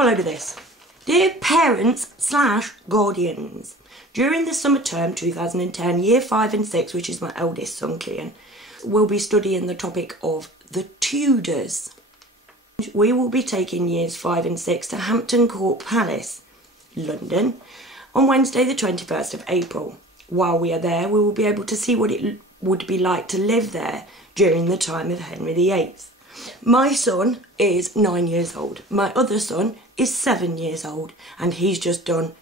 Pop a load of this. Dear parents slash guardians, during the summer term 2010, year 5 and 6, which is my eldest son, Kerry-Ann, we'll be studying the topic of the Tudors. We will be taking years 5 and 6 to Hampton Court Palace, London, on Wednesday the 21st of April. While we are there, we will be able to see what it would be like to live there during the time of Henry VIII. My son is 9 years old. My other son is 7 years old, and he's just done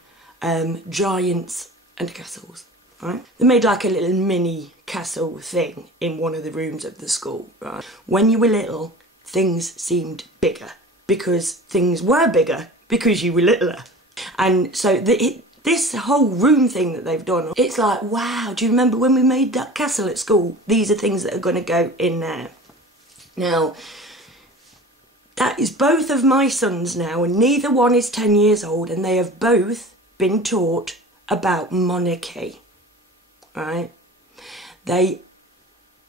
giants and castles, right? They made like a little mini castle thing in one of the rooms of the school, right? When you were little, things seemed bigger because things were bigger because you were littler. And so this whole room thing that they've done, it's like, wow, do you remember when we made that castle at school? These are things that are going to go in there. Now, that is both of my sons now, and neither one is 10 years old, and they have both been taught about monarchy, right? They,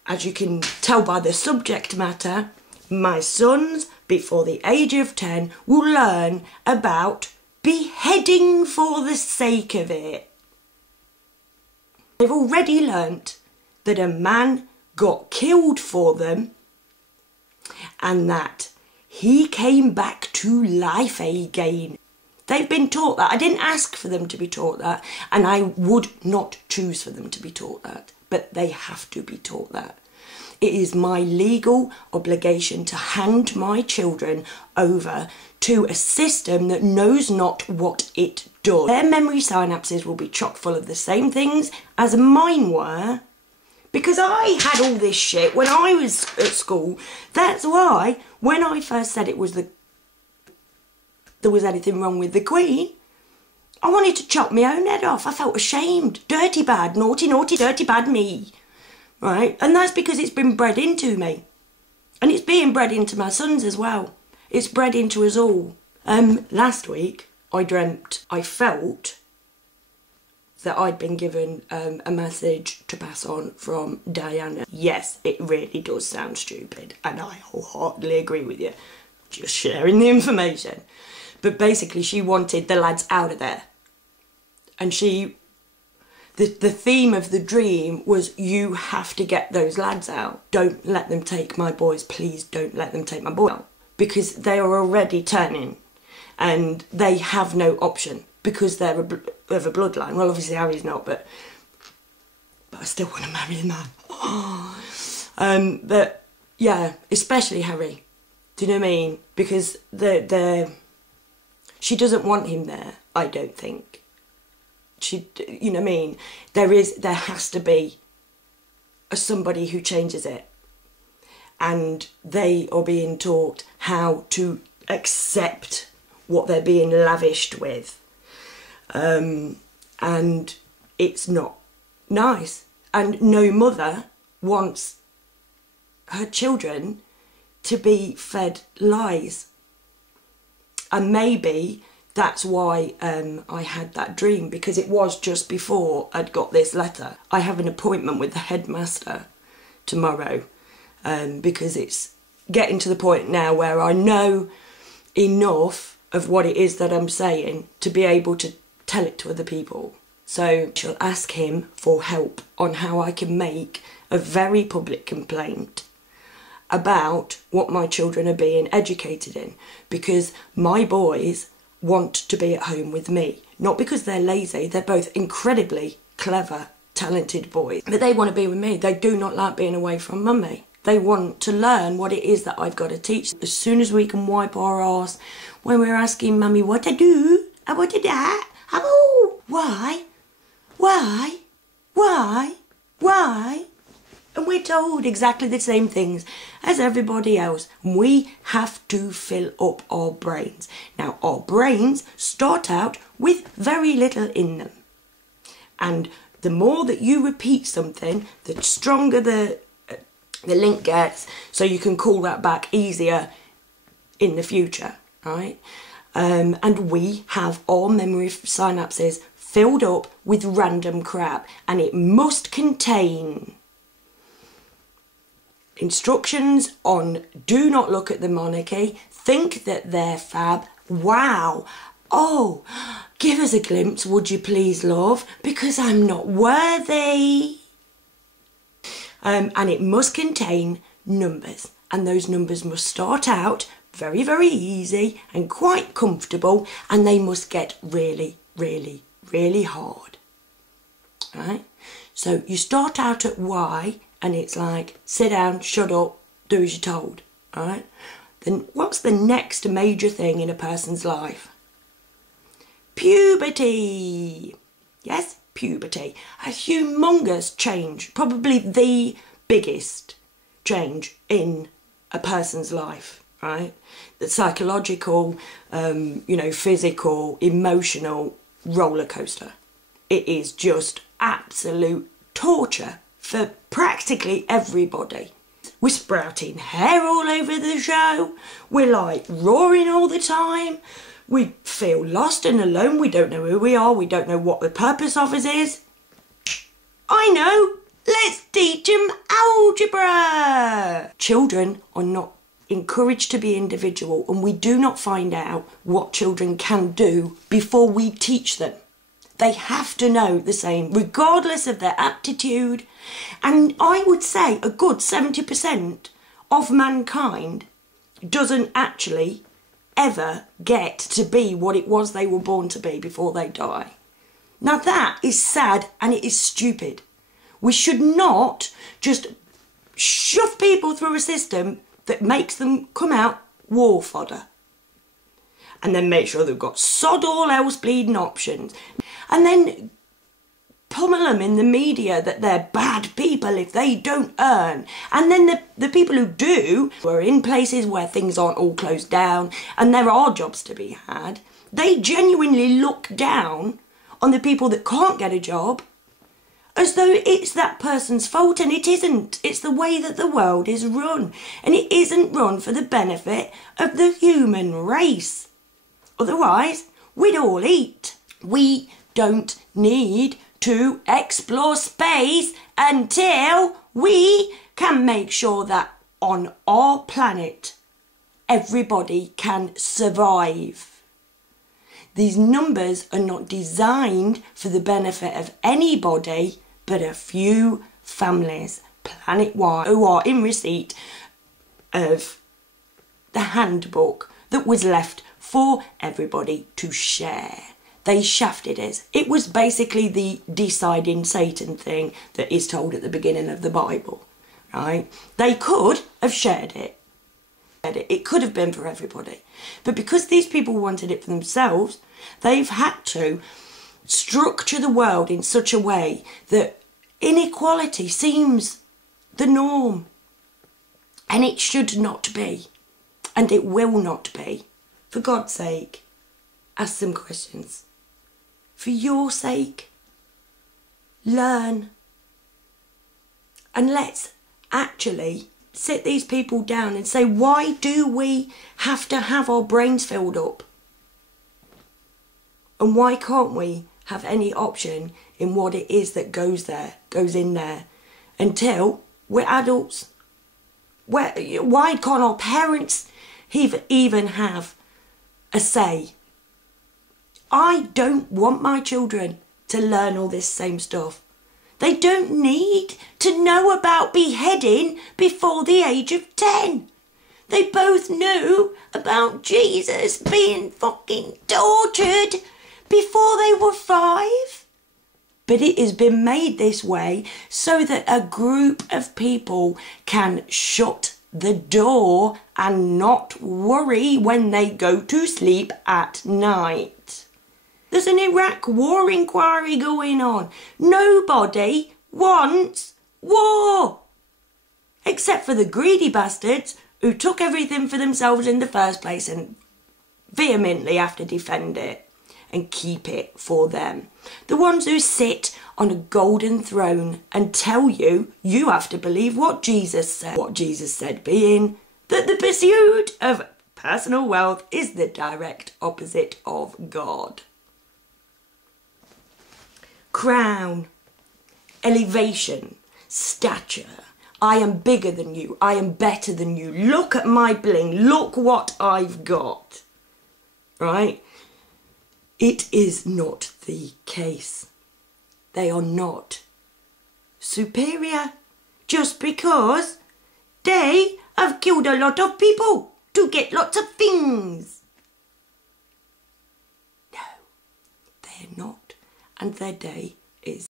as you can tell by the subject matter, my sons, before the age of 10, will learn about beheading for the sake of it. They've already learnt that a man got killed for them and that he came back to life again. They've been taught that. I didn't ask for them to be taught that, and I would not choose for them to be taught that, but they have to be taught that. It is my legal obligation to hand my children over to a system that knows not what it does. Their memory synapses will be chock full of the same things as mine were, because I had all this shit when I was at school. That's why when I first said there was anything wrong with the Queen, I wanted to chop my own head off. I felt ashamed. Dirty bad, naughty, naughty, dirty bad me. Right? And that's because it's been bred into me. And it's being bred into my sons as well. It's bred into us all. Last week, I felt that I'd been given a message to pass on from Diana. Yes, it really does sound stupid, and I wholeheartedly agree with you. Just sharing the information. But basically, she wanted the lads out of there. And the theme of the dream was, you have to get those lads out. Don't let them take my boys. Please don't let them take my boys out. Because they are already turning. And they have no option. Because they're of a bloodline. Well, obviously Harry's not, but I still want to marry the man. But yeah, especially Harry. Do you know what I mean? Because she doesn't want him there, I don't think. You know what I mean? There has to be somebody who changes it. And they are being taught how to accept what they're being lavished with. And it's not nice. And no mother wants her children to be fed lies. And maybe that's why I had that dream, because it was just before I'd got this letter. I have an appointment with the headmaster tomorrow, because it's getting to the point now where I know enough of what it is that I'm saying to be able to tell it to other people. So she'll ask him for help on how I can make a very public complaint about what my children are being educated in, because my boys want to be at home with me. Not because they're lazy, they're both incredibly clever, talented boys, but they want to be with me. They do not like being away from mummy. They want to learn what it is that I've got to teach. As soon as we can wipe our arse when we're asking mummy what to do, and what to that, oh, why, and we're told exactly the same things as everybody else. We have to fill up our brains. Now, our brains start out with very little in them. And the more that you repeat something, the stronger the link gets, so you can call that back easier in the future, right? And we have our memory synapses filled up with random crap, and it must contain instructions on do not look at the monarchy, think that they're fab, Wow. Oh, give us a glimpse, would you please, love, because I'm not worthy. And it must contain numbers, and those numbers must start out very, very easy and quite comfortable, and they must get really, really, really hard. Right? So you start out at Y, and it's like, sit down, shut up, do as you're told. Right? Then what's the next major thing in a person's life? Puberty. Yes, puberty. A humongous change, probably the biggest change in a person's life, right? The psychological, physical, emotional roller coaster. It is just absolute torture for practically everybody. We're sprouting hair all over the show. We're like roaring all the time. We feel lost and alone. We don't know who we are. We don't know what the purpose of us is. I know. Let's teach them algebra. Children are not encouraged to be individual, and we do not find out what children can do before we teach them. They have to know the same, regardless of their aptitude. And I would say a good 70% of mankind doesn't actually ever get to be what it was they were born to be before they die. Now that is sad and it is stupid. We should not just shove people through a system that makes them come out war fodder. And then make sure they've got sod all else bleeding options. And then pummel them in the media that they're bad people if they don't earn. And then the people who do, who are in places where things aren't all closed down and there are jobs to be had, they genuinely look down on the people that can't get a job as though it's that person's fault, and it isn't. It's the way that the world is run, and it isn't run for the benefit of the human race. Otherwise, we'd all eat. We don't need to explore space until we can make sure that on our planet everybody can survive. These numbers are not designed for the benefit of anybody but a few families planet-wide who are in receipt of the handbook that was left for everybody to share. They shafted us. It was basically the deciding Satan thing that is told at the beginning of the Bible, right? They could have shared it. It could have been for everybody. But because these people wanted it for themselves, they've had to structure the world in such a way that inequality seems the norm. And it should not be. And it will not be. For God's sake, ask some questions. For your sake, learn. And let's actually sit these people down and say, why do we have to have our brains filled up? And why can't we have any option in what it is that goes in there, until we're adults? Why can't our parents even have a say? I don't want my children to learn all this same stuff. They don't need to know about beheading before the age of 10. They both knew about Jesus being fucking tortured before they were 5. But it has been made this way so that a group of people can shut the door and not worry when they go to sleep at night. There's an Iraq war inquiry going on. Nobody wants war. Except for the greedy bastards who took everything for themselves in the first place and vehemently have to defend it and keep it for them. The ones who sit on a golden throne and tell you have to believe what Jesus said. What Jesus said being that the pursuit of personal wealth is the direct opposite of God. Crown, elevation, stature. I am bigger than you. I am better than you. Look at my bling. Look what I've got. right? It is not the case. They are not superior just because they have killed a lot of people to get lots of things. No, they're not. And their day